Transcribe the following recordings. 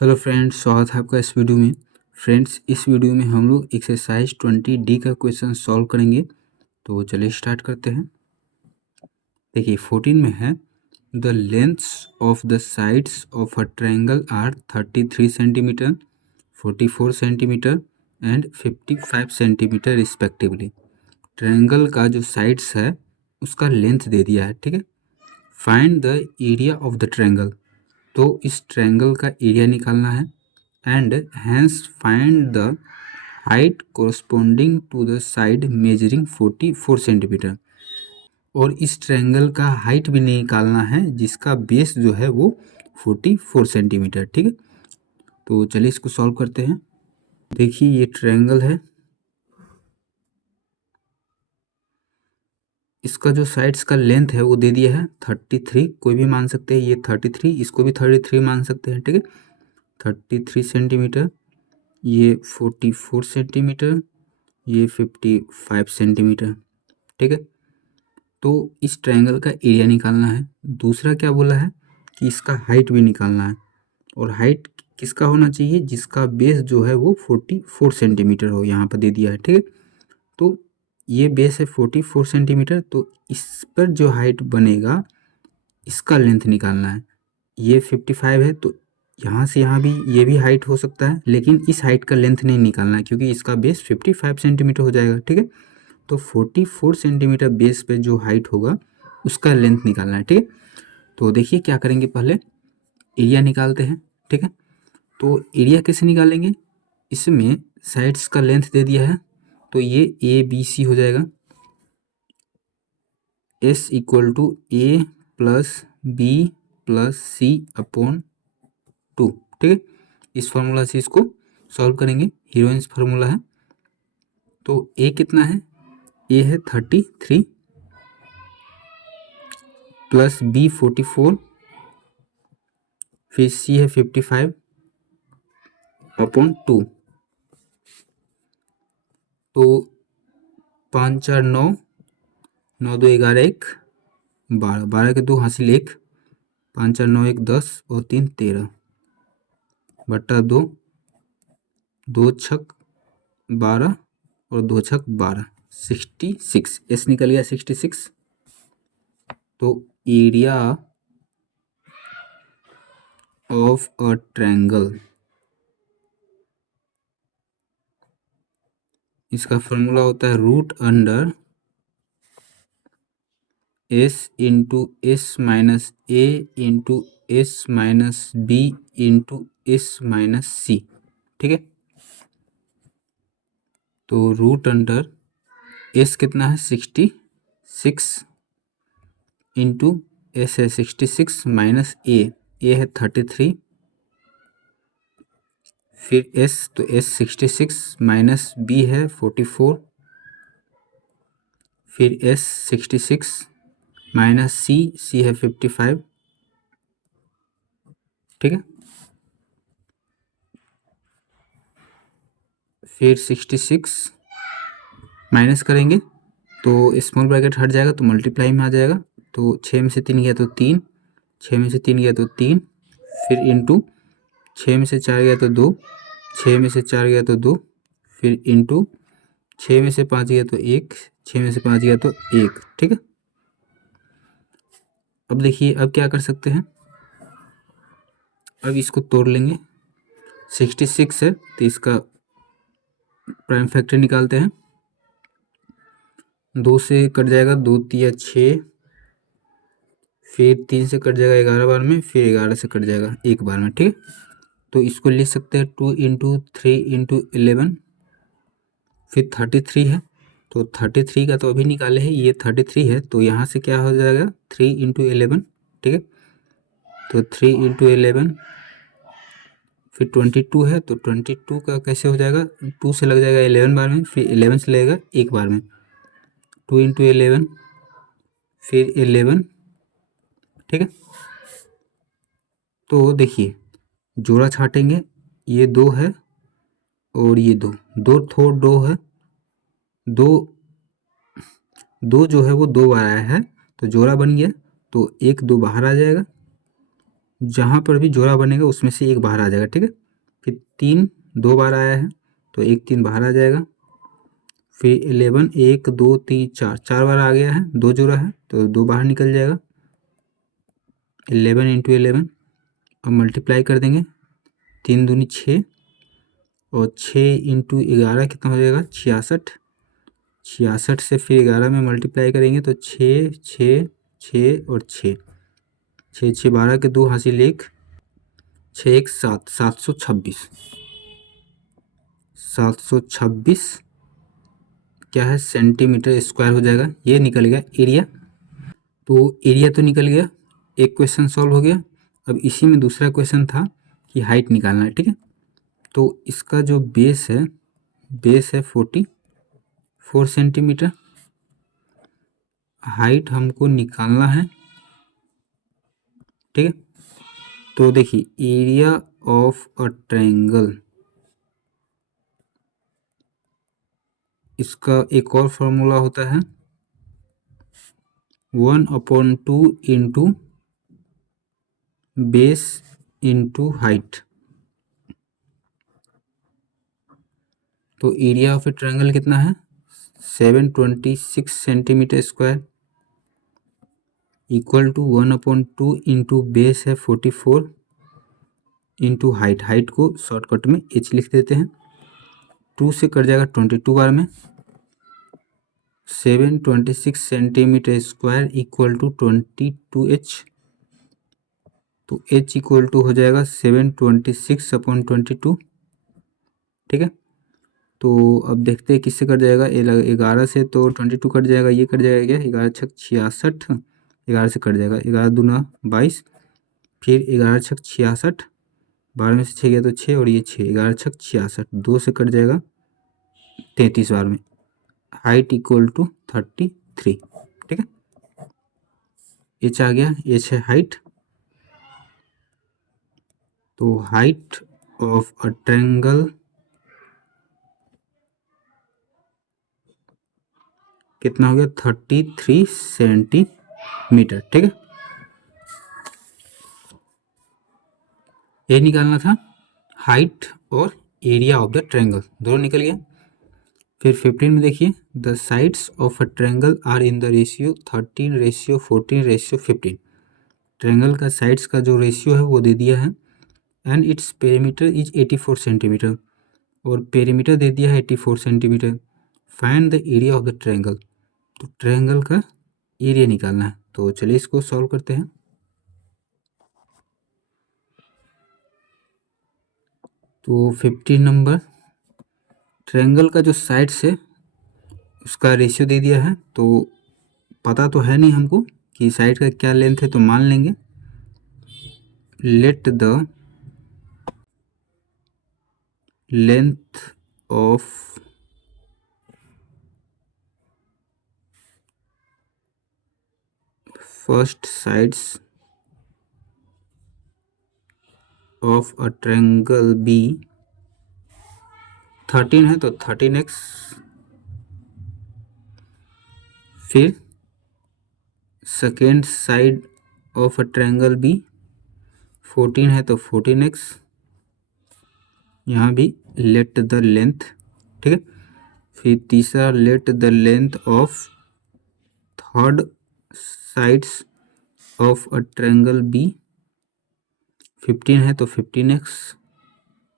Hello friends, स्वागत है आपका इस वीडियो में। फ्रेंड्स, इस वीडियो में हम लोग एक्सरसाइज 20D का क्वेश्चन सॉल्व करेंगे। तो चलिए स्टार्ट करते हैं। देखिए 14 में है the lengths of the sides of a triangle are 33 centimetre, 44 centimetre and 55 centimetre respectively. Triangle का जो साइड्स है उसका लेंथ दे दिया है, ठीक है। Find the area of the triangle, तो इस ट्रायंगल का एरिया निकालना है। And hence find the height corresponding to the side measuring 44 centimetre. और इस ट्रायंगल का हाइट भी निकालना है जिसका बेस जो है वो 44 सेंटीमीटर, ठीक है। तो चलिए इसको सॉल्व करते हैं। देखिए ये ट्रायंगल है, इसका जो साइड्स का लेंथ है वो दे दिया है 33, कोई भी मान सकते हैं। ये 33, इसको भी 33 मान सकते हैं, ठीक है। 33 सेंटीमीटर, ये 44 सेंटीमीटर, ये 55 सेंटीमीटर, ठीक है। तो इस ट्रायंगल का एरिया निकालना है। दूसरा क्या बोला है कि इसका हाइट भी निकालना है। और हाइट किसका होना चाहिए? जिसका बेस जो है वो 44 सेंटीमीटर हो, यहाँ पर दे दिया है, ठीक है। तो ये बेस है 44 सेंटीमीटर, तो इस पर जो हाइट बनेगा इसका लेंथ निकालना है। ये 55 है, तो यहाँ से यहाँ भी ये भी हाइट हो सकता है, लेकिन इस हाइट का लेंथ नहीं निकालना है क्योंकि इसका बेस 55 सेंटीमीटर हो जाएगा, ठीक है। तो 44 सेंटीमीटर बेस पे जो हाइट होगा उसका लेंथ निकालना है, ठीक है। तो देखिए क्या करेंगे, पहले एरिया निकालते हैं, ठीक है। तो एरिया कैसे निकालेंगे? इसमें साइड्स का लेंथ दे दिया है, तो ये ए बी सी हो जाएगा। S equal to A plus B plus C upon 2, ठीक है। इस फार्मूला से इसको सॉल्व करेंगे, हीरोइंस फार्मूला है। तो ए कितना है? ए है 33 प्लस बी 44, फिर सी है 55 अपॉन 2। तो 5 4 9, 9 2 11 1 12, 12 के 2 हासिल 1, 5 4 9 1 10 और 3 13 बट्टा 2, 2 छक 12 और 2 छक 12, 66। एस निकल गया 66। तो एरिया ऑफ अ ट्रायंगल, इसका फॉर्मूला होता है root under S into S minus A into S minus B into S minus C, ठीक है। तो रूट अंडर एस कितना है 66 इंटू एस है 66 माइनस ए है 33, फिर एस, तो एस 66 माइनस बी है 44, फिर एस 66 माइनस सी है 55, ठीक है। फिर 66 माइनस करेंगे तो स्मॉल ब्रैकेट हट जाएगा, तो मल्टीप्लाई में आ जाएगा। तो 6 में से 3 गया तो 3, 6 में से 3 गया तो 3, फिर इंटू 6 में से 4 गया तो 2, 6 में से 4 गया तो 2, फिर इंटू 6 में से 5 गया तो 1, 6 में से 5 गया तो 1, ठीक है। अब देखिए अब क्या कर सकते हैं, अब इसको तोड़ लेंगे। 66 है तो इसका प्राइम फैक्टर निकालते हैं। 2 से कट जाएगा, 2 तिया 6, फिर 3 से कट जाएगा 11 बार में, फिर 11 से कट जाएगा एक बार में, ठीक है। तो इसको लिख सकते हैं 2 इंटू 3 इंटू 11, फिर 33 है। तो 33 का तो अभी निकाले हैं, ये 33 है, तो यहाँ से क्या हो जाएगा 3 इंटू 11, ठीक है। तो 3 इंटू 11, फिर 22 है, तो 22 का कैसे हो जाएगा, 2 से लग जाएगा 11 बार में, फिर 11 से लगेगा एक बार में, 2 इंटू 11, फिर 11, ठीक है। तो देखिए जोड़ा छाटेंगे, ये 2 है और ये 2, 2 थोड़ 2 है, 2 2 जो है वो 2 बार आया है, तो जोड़ा बन गया, तो 1 2 बाहर आ जाएगा, जहाँ पर भी जोड़ा बनेगा उसमें से एक बाहर आ जाएगा, ठीक है। फिर 3 2 बार आया है तो एक 3 बाहर आ जाएगा। फिर 11 1 2 3 4 4 बार आ गया है, 2 जोड़ा है तो 2 बाहर निकल जाएगा। 11 इंटू 11 अब मल्टीप्लाई कर देंगे, 3 दूनी 6 और 6 इंटू 11 कितना हो जाएगा 66। 66 से फिर 11 में मल्टीप्लाई करेंगे तो 6 6 6 और 6 6 6 12 के 2 हासिल 1 6 1 7 726 726 क्या है सेंटीमीटर स्क्वायर हो जाएगा। ये निकल गया एरिया। तो एरिया तो निकल गया, एक क्वेश्चन सॉल्व हो गया। अब इसी में दूसरा क्वेश्चन था कि हाइट निकालना है, ठीक है। तो इसका जो बेस है 44 सेंटीमीटर, हाइट हमको निकालना है, ठीक है। तो देखिए एरिया ऑफ अ ट्रायंगल, इसका एक और फॉर्मूला होता है 1/2 इंटू बेस इंटू हाइट। तो एरिया ऑफ ए ट्रायंगल कितना है 726 centimetre square equal to 1/2 into base है 44 इंटू हाइट। हाइट को शॉर्टकट में h लिख देते हैं, 2 से कट जाएगा 22 बार में। 726 centimetre square equal to 22h, तो h इक्वल टू हो जाएगा 726/22, ठीक है। तो अब देखते हैं किससे कट जाएगा, 11 से तो 22 कट जाएगा, ये कट जाएगा क्या 11 छक 66, 11 से कट जाएगा, 11 दूना 22, फिर 11 छक 66, 12 में से 6 गया तो 6 और ये 6, 11 छक 66, 2 से कट जाएगा 33 बार में। हाइट इक्वल टू 33, ठीक है। एच आ गया, एच है हाइट। तो हाइट ऑफ अ ट्रायंगल कितना हो गया 33 सेंटीमीटर, ठीक है। ये निकालना था हाइट और एरिया ऑफ द ट्रायंगल, दोनों निकल गया। फिर 15 में देखिए the sides of a triangle are in the ratio 13:14:15। Triangle का साइड्स का जो रेशियो है वो दे दिया है and its perimeter is 84 centimetre, और पेरीमीटर दे दिया है 84 centimetre. Find the area of the triangle, तो ट्रायंगल का एरिया निकालना है। तो चलिए इसको सॉल्व करते हैं। तो 15 नंबर, ट्रायंगल का जो साइड्स है उसका रेशियो दे दिया है, तो पता तो है नहीं हमको कि साइड का क्या लेंथ है, तो मान लेंगे let the length of first sides of a triangle be 13 है तो 13x, फिर second side of a triangle be 14 है तो 14x, यहाँ भी लेट द लेंथ, ठीक है। फिर तीसरा let the length of third sides of a triangle be 15 है तो 15x,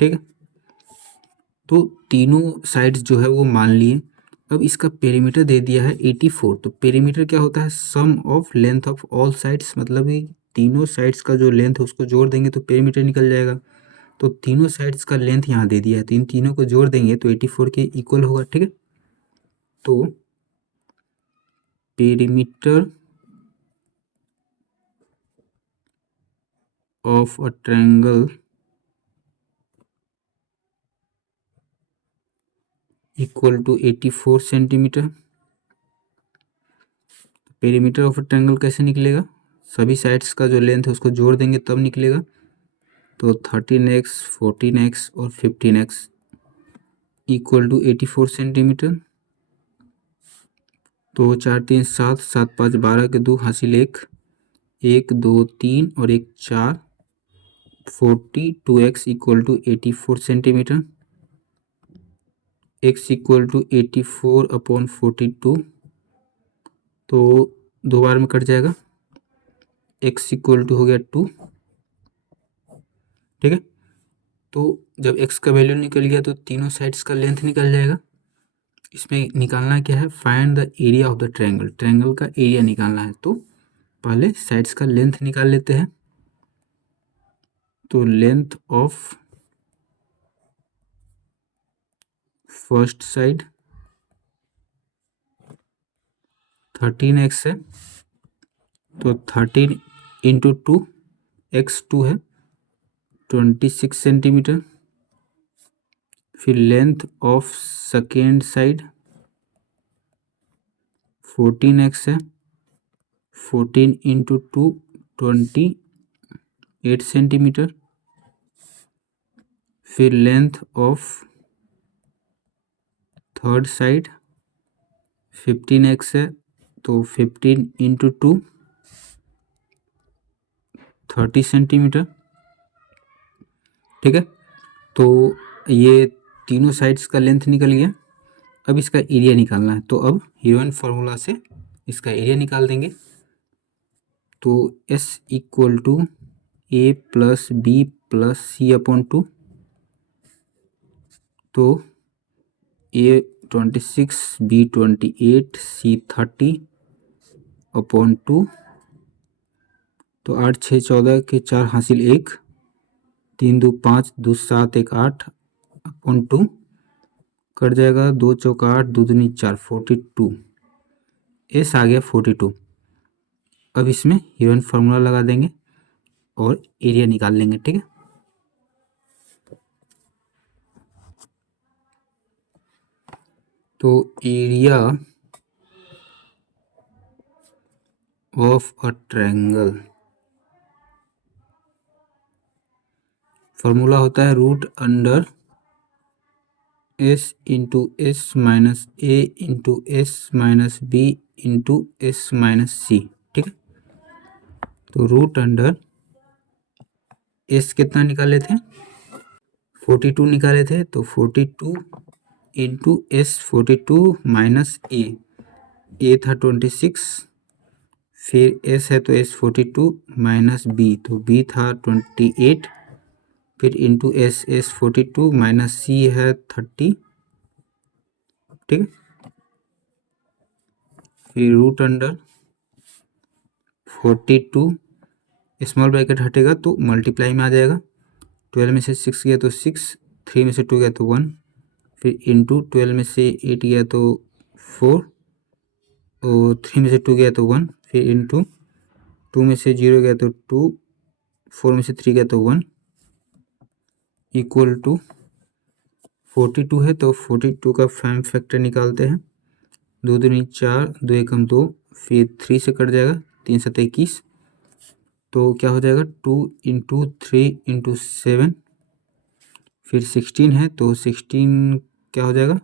ठीक है। तो तीनों साइड्स जो है वो मान लिए। अब इसका पेरीमीटर दे दिया है 84, तो पेरीमीटर क्या होता है sum of length of all sides, मतलब कि तीनों साइड्स का जो लेंथ है उसको जोड़ देंगे तो पेरीमीटर निकल जाएगा। तो तीनों साइड्स का लेंथ यहाँ दे दिया है, तो इन तीनों को जोड़ देंगे तो 84 के इक्वल होगा, ठीक है। तो perimeter of a triangle equal to 84 centimetre. Perimeter of a triangle कैसे निकलेगा, सभी साइड्स का जो लेंथ है उसको जोड़ देंगे तब निकलेगा। तो 13x 14x और 15x इक्वल टू 84 सेंटीमीटर। तो 4 3 7 7 5 12 के 2 हासिल 1 1 2 3 और 1 4 42x equal to 84 centimetre, x equal to 84/42, तो 2 बार में कट जाएगा, x इक्वल टू हो गया 2। ठीक है, तो जब x का वैल्यू निकल गया तो तीनों साइड्स का लेंथ निकल जाएगा। इसमें निकालना क्या है, find the area of the triangle, triangle का एरिया निकालना है। तो पहले साइड्स का लेंथ निकाल लेते हैं। तो length of first side 13x है, तो 13 इंटू 2, x 2 है, 26 सेंटीमीटर। फिर length of second side 14x है, 14 इंटू 2, 28 सेंटीमीटर। फिर length of third side 15x है, तो 15 इंटू 2, 30 सेंटीमीटर। ठीक है, तो ये तीनों साइड्स का लेंथ निकल गया। अब इसका एरिया निकालना है, तो अब हीरोइन फार्मूला से इसका एरिया निकाल देंगे। तो S equal to A plus B plus C/2, तो A 26, B 28, C 30/2, तो 8 6 14 के 4 हासिल 1, 3 2 5, 2 7 1 8/2, कट जाएगा, 2 चौका 8, 2 दूनी 4, 42। एस आ गया 42। अब इसमें हीरोइन फार्मूला लगा देंगे और एरिया निकाल लेंगे। ठीक है, तो area of a triangle formula होता है root under S into S minus A into S minus B into S minus C. ठीक है, तो रूट अंडर एस कितना निकाले थे, 42 निकाले थे, तो 42 इंटू एस 42 माइनस ए था 26, फिर एस है तो एस 42 माइनस बी, तो बी था 28, फिर इंटू एस 42 माइनस सी है 30। ठीक है, फिर रूट अंडर 42, स्मॉल ब्रैकेट हटेगा तो मल्टीप्लाई में आ जाएगा, 12 में से 6 गया तो 6, 3 में से 2 गया तो 1, फिर इंटू 12 में से 8 गया तो 4, और 3 में से 2 गया तो 1, फिर इंटू 2 में से 0 गया तो 2, 4 में से 3 गया तो 1, इक्वल टू 42 है, तो 42 का प्राइम फैक्टर निकालते हैं। 2 दूनी 4, 2 एकम 2, फिर 3 से कट जाएगा, 3 7 21, तो क्या हो जाएगा 2 इंटू 3 इंटू 7, फिर 16 है, तो 16 क्या हो जाएगा,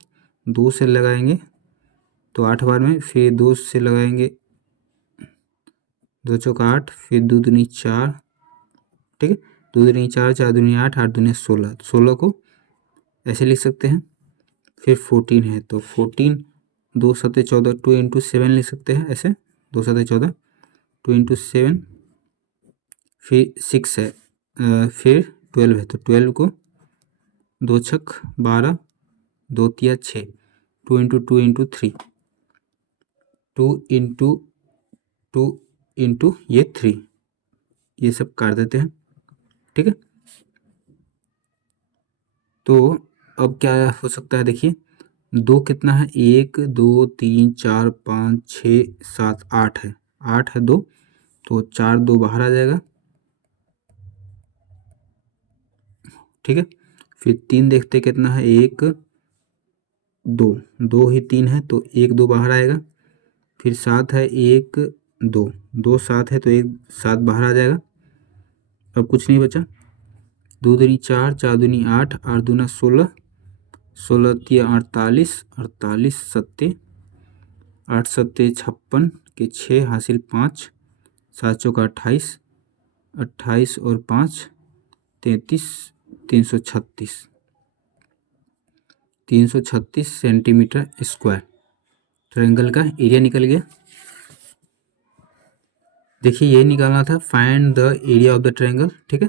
2 से लगाएंगे तो 8 बार में, फिर 2 से लगाएंगे 2 चौका 8, फिर 2 दूनी 4। ठीक है, 2 दूनी 4, 4 दूनी 8, 8 दूनी 16, 16 को ऐसे लिख सकते हैं। फिर 14 है, तो 14 2 7 14, 2 इंटू 7 लिख सकते हैं ऐसे, 2 7 14, 2 इंटू 7, फिर 6 है, फिर 12 है, तो 12 को 2 छक 12, 2 तिया 6, 2 इंटू 2 इंटू 3, 2 इंटू 2 इंटू ये 3, ये सब कर देते हैं। ठीक है, तो अब क्या हो सकता है, देखिए 2 कितना है, 1 2 3 4 5 6 7 8 है, 8 है 2, तो 4 2 बाहर आ जाएगा। ठीक है, फिर 3 देखते कितना है, 1 2, 2 ही 3 है, तो 1 2 बाहर आएगा। फिर 7 है, 1 2, 2 7 है, तो 1 7 बाहर आ जाएगा। अब कुछ नहीं बचा, 2 दूनी 4, 4 दूनी 8, 8 दूना 16, 16 तिया 48, 48 सत्ते 8 सत्ते 56 के 6 हासिल 5, 7 चौका 28, 28 और 5 33, 336 336 सेंटीमीटर स्क्वायर ट्रायंगल का एरिया निकल गया। देखिए ये निकालना था, find the area of the triangle, ठीक है।